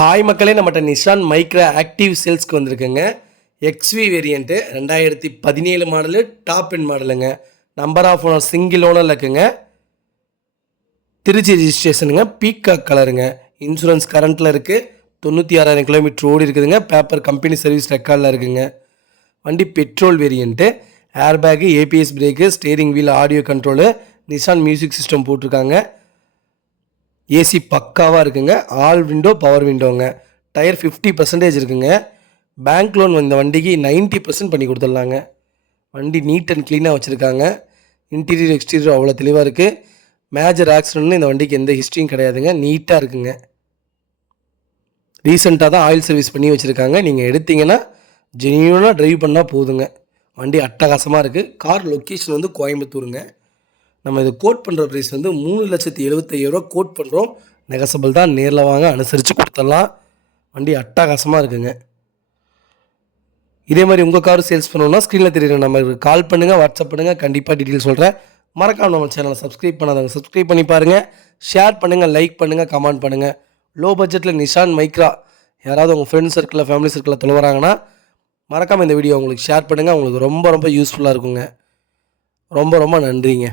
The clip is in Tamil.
ஹாய் மக்களே, நம்மகிட்ட நிஷான் மைக்ரா ஆக்டிவ் சேல்ஸ்க்கு வந்திருக்குங்க. XV variant 2017 model, top end மாடலுங்க. நம்பர் ஆஃப் ஓனர் சிங்கிள் ஓனரில் இருக்குங்க. திருச்சி ரிஜிஸ்ட்ரேஷனுங்க. பீகாக் கலருங்க. இன்சூரன்ஸ் கரண்ட்டில் இருக்குது. 96,000 கிலோமீட்டர் ஓடி இருக்குதுங்க. பேப்பர் கம்பெனி சர்வீஸ் ரெக்கார்டில் இருக்குங்க. வண்டி petrol variant. Air bag, ABS brake, steering wheel, audio control, Nissan music system போட்டிருக்காங்க. ஏசி பக்காவாக இருக்குங்க. ஆல் விண்டோ, பவர் விண்டோங்க. டயர் 50% இருக்குங்க. பேங்க் லோன் இந்த வண்டிக்கு 90% பண்ணி கொடுத்துடலாங்க. வண்டி நீட் அண்ட் க்ளீனாக வச்சுருக்காங்க. இன்டீரியர் எக்ஸ்டீரியர் அவ்வளோ தெளிவாக இருக்குது. மேஜர் ஆக்சிடென்ட்னு இந்த வண்டிக்கு எந்த ஹிஸ்ட்ரியும் கிடையாதுங்க. நீட்டாக இருக்குங்க. ரீசெண்டாக தான் ஆயில் சர்வீஸ் பண்ணி வச்சுருக்காங்க. நீங்கள் எடுத்தீங்கன்னா ஜென்யூனாக ட்ரைவ் பண்ணால் போதுங்க. வண்டி அட்டகாசமாக இருக்குது. கார் லொக்கேஷன் வந்து கோயம்புத்தூருங்க. நம்ம இது கோட் பண்ணுற ப்ரைஸ் வந்து 3,75,000 கோட் பண்ணுறோம். நெகசபிள் தான். நேரில் வாங்க, அனுசரித்து கொடுத்துடலாம். வண்டி அட்டகாசமாக இருக்குங்க. இதே மாதிரி உங்கள் கார் சேல்ஸ் பண்ணணுன்னா ஸ்க்ரீனில் தெரியுற நம்பருக்கு கால் பண்ணுங்கள், வாட்ஸ்அப் பண்ணுங்கள். கண்டிப்பாக டீட்டெயில் சொல்கிறேன். மறக்காம நம்ம சேனலை சப்ஸ்கிரைப் பண்ணாதவங்க சப்ஸ்கிரைப் பண்ணி பாருங்கள். ஷேர் பண்ணுங்கள், லைக் பண்ணுங்கள், கமெண்ட் பண்ணுங்கள். லோ பட்ஜெட்டில் நிஷான் மைக்ரா யாராவது உங்கள் ஃப்ரெண்ட்ஸ் சர்க்கிளில், ஃபேமிலி சர்க்கிளில் தொலைவராங்கன்னா மறக்காமல் இந்த வீடியோ உங்களுக்கு ஷேர் பண்ணுங்கள். உங்களுக்கு ரொம்ப ரொம்ப யூஸ்ஃபுல்லாக இருக்குங்க. ரொம்ப ரொம்ப நன்றிங்க.